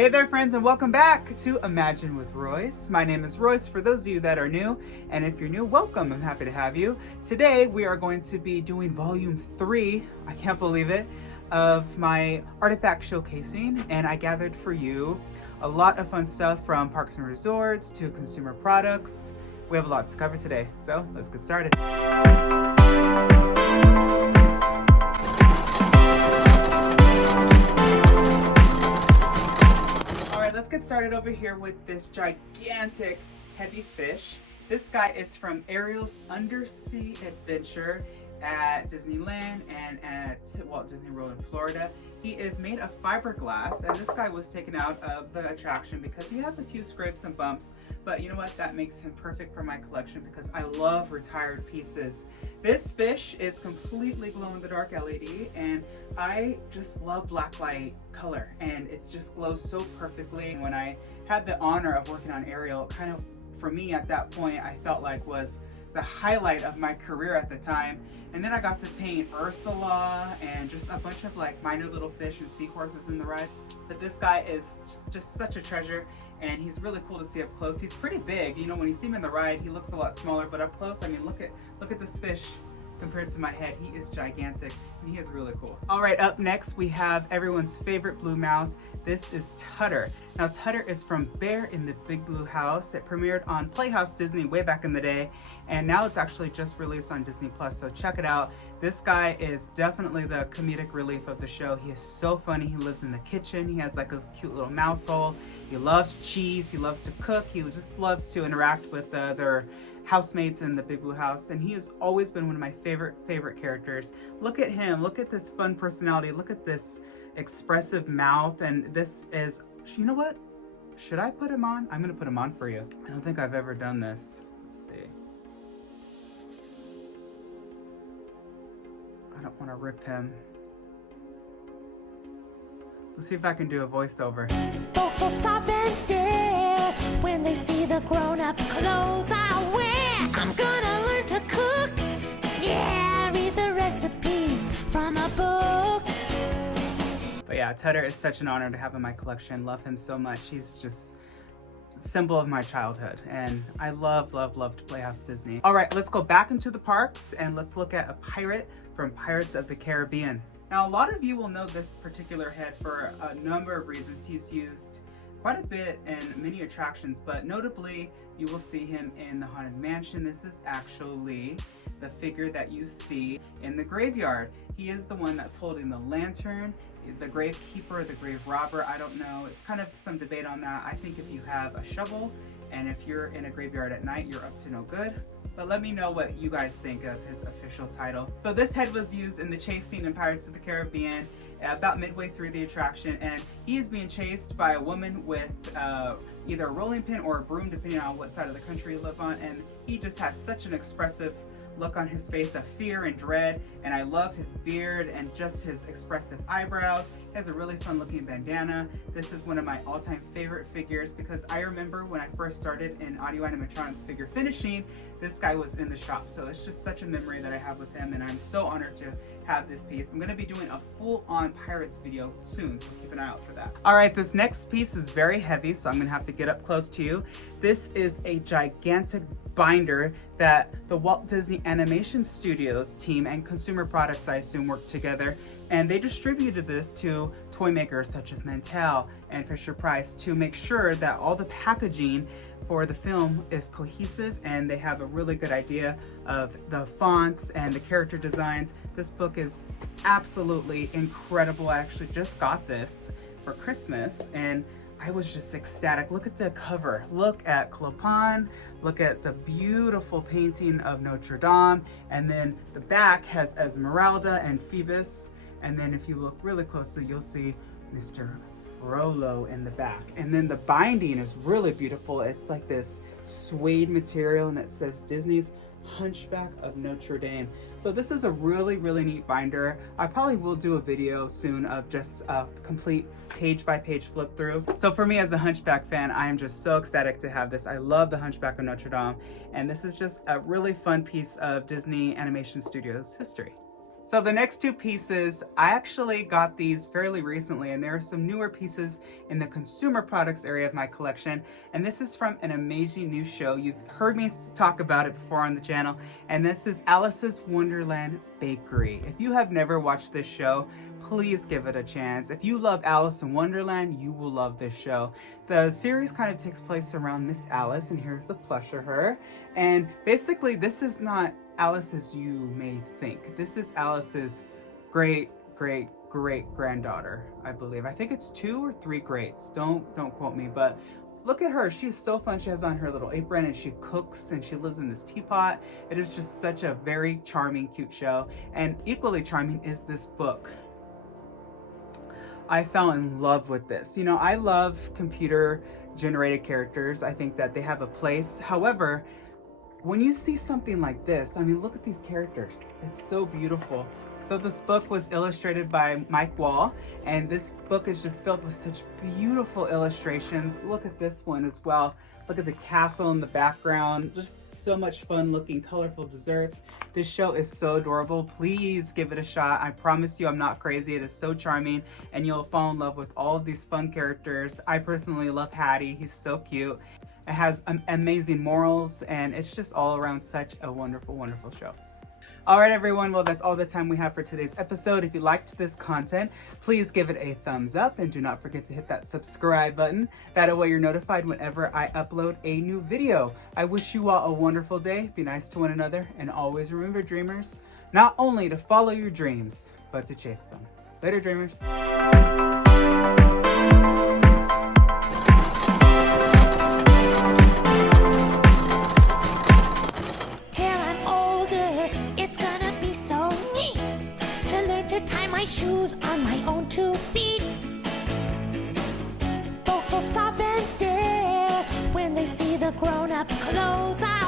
Hey there friends, and welcome back to Imagine with Royce. My name is Royce for those of you that are new, and if you're new, welcome. I'm happy to have you. Today we are going to be doing volume 3, I can't believe it, of my artifact showcasing, and I gathered for you a lot of fun stuff from parks and resorts to consumer products. We have a lot to cover today, so let's get started. Let's get started over here with this gigantic heavy fish. This guy is from Ariel's Undersea Adventure at Disneyland and at Walt Disney World in Florida. He is made of fiberglass, and this guy was taken out of the attraction because he has a few scrapes and bumps, but you know what? That makes him perfect for my collection because I love retired pieces. This fish is completely glow-in-the-dark LED, and I just love blacklight color, and it just glows so perfectly. When I had the honor of working on Ariel, kind of for me at that point, I felt like was the highlight of my career at the time. And then I got to paint Ursula and just a bunch of like minor little fish and seahorses in the ride. But this guy is just such a treasure, and he's really cool to see up close. He's pretty big. You know, when you see him in the ride, he looks a lot smaller, but up close, I mean, look at this fish compared to my head. He is gigantic, and he is really cool. All right, up next, we have everyone's favorite blue mouse. This is Tutter. Now, Tutter is from Bear in the Big Blue House. It premiered on Playhouse Disney way back in the day, and now it's actually just released on Disney Plus, so check it out. This guy is definitely the comedic relief of the show. He is so funny. He lives in the kitchen. He has like this cute little mouse hole. He loves cheese. He loves to cook. He just loves to interact with their housemates in the Big Blue House, and he has always been one of my favorite characters. Look at him. Look at this fun personality. Look at this expressive mouth, and this is, you know what? Should I put him on? I'm gonna put him on for you. I don't think I've ever done this. Let's see. I don't want to rip him. Let's see if I can do a voiceover. Folks will stop and stare when they see the grown-up clothes I wear. I'm gonna learn to cook. Yeah, read the recipes from a book. But yeah, Tutter is such an honor to have in my collection. Love him so much. He's just a symbol of my childhood, and I loved Playhouse Disney. All right, let's go back into the parks and let's look at a pirate from Pirates of the Caribbean. Now, a lot of you will know this particular head for a number of reasons. He's used quite a bit in many attractions, but notably, you will see him in the Haunted Mansion. This is actually the figure that you see in the graveyard. He is the one that's holding the lantern, the grave keeper, the grave robber, I don't know. It's kind of some debate on that. I think if you have a shovel and if you're in a graveyard at night, you're up to no good. But let me know what you guys think of his official title. So this head was used in the chase scene in Pirates of the Caribbean about midway through the attraction, and he is being chased by a woman with either a rolling pin or a broom, depending on what side of the country you live on, and he just has such an expressive look on his face of fear and dread, and I love his beard and just his expressive eyebrows. He has a really fun looking bandana. This is one of my all-time favorite figures because I remember when I first started in audio animatronics figure finishing, this guy was in the shop, so it's just such a memory that I have with him, and I'm so honored to have this piece. I'm going to be doing a full-on Pirates video soon, so keep an eye out for that. All right, this next piece is very heavy, so I'm going to have to get up close to you. This is a gigantic binder that the Walt Disney Animation Studios team and consumer products, I assume, worked together, and they distributed this to toy makers such as Mattel and Fisher-Price to make sure that all the packaging for the film is cohesive and they have a really good idea of the fonts and the character designs. This book is absolutely incredible. I actually just got this for Christmas, and I was just ecstatic. Look at the cover. Look at Clopin. Look at the beautiful painting of Notre Dame. And then the back has Esmeralda and Phoebus. And then if you look really closely, you'll see Mr. Frollo in the back. And then the binding is really beautiful. It's like this suede material, and it says Disney's Hunchback of Notre Dame. So this is a really neat binder. I probably will do a video soon of just a complete page by page flip through. So for me as a Hunchback fan, I am just so ecstatic to have this. I love the Hunchback of Notre Dame, and this is just a really fun piece of Disney Animation Studios history. So the next two pieces, I actually got these fairly recently, and there are some newer pieces in the consumer products area of my collection. And this is from an amazing new show. You've heard me talk about it before on the channel, and this is Alice's Wonderland Bakery. If you have never watched this show, please give it a chance. If you love Alice in Wonderland, you will love this show. The series kind of takes place around Miss Alice, and here's a plush of her. And basically, this is not Alice as you may think. This is Alice's great granddaughter, I believe. I think it's 2 or 3 greats. Don't quote me, but look at her. She's so fun. She has on her little apron and she cooks and she lives in this teapot. It is just such a very charming, cute show. And equally charming is this book. I fell in love with this. You know, I love computer generated characters. I think that they have a place. However, when you see something like this, I mean, look at these characters. It's so beautiful. So this book was illustrated by Mike Wall, and this book is just filled with such beautiful illustrations. Look at this one as well. Look at the castle in the background. Just so much fun looking, colorful desserts. This show is so adorable. Please give it a shot. I promise you I'm not crazy. It is so charming, and you'll fall in love with all of these fun characters. I personally love Hattie. He's so cute. It has amazing morals, and it's just all around such a wonderful, wonderful show. All right, everyone. Well, that's all the time we have for today's episode. If you liked this content, please give it a thumbs up, and do not forget to hit that subscribe button. That way you're notified whenever I upload a new video. I wish you all a wonderful day. Be nice to one another, and always remember, dreamers, not only to follow your dreams, but to chase them. Later, dreamers. Shoes on my own 2 feet. Folks will stop and stare when they see the grown-up clothes I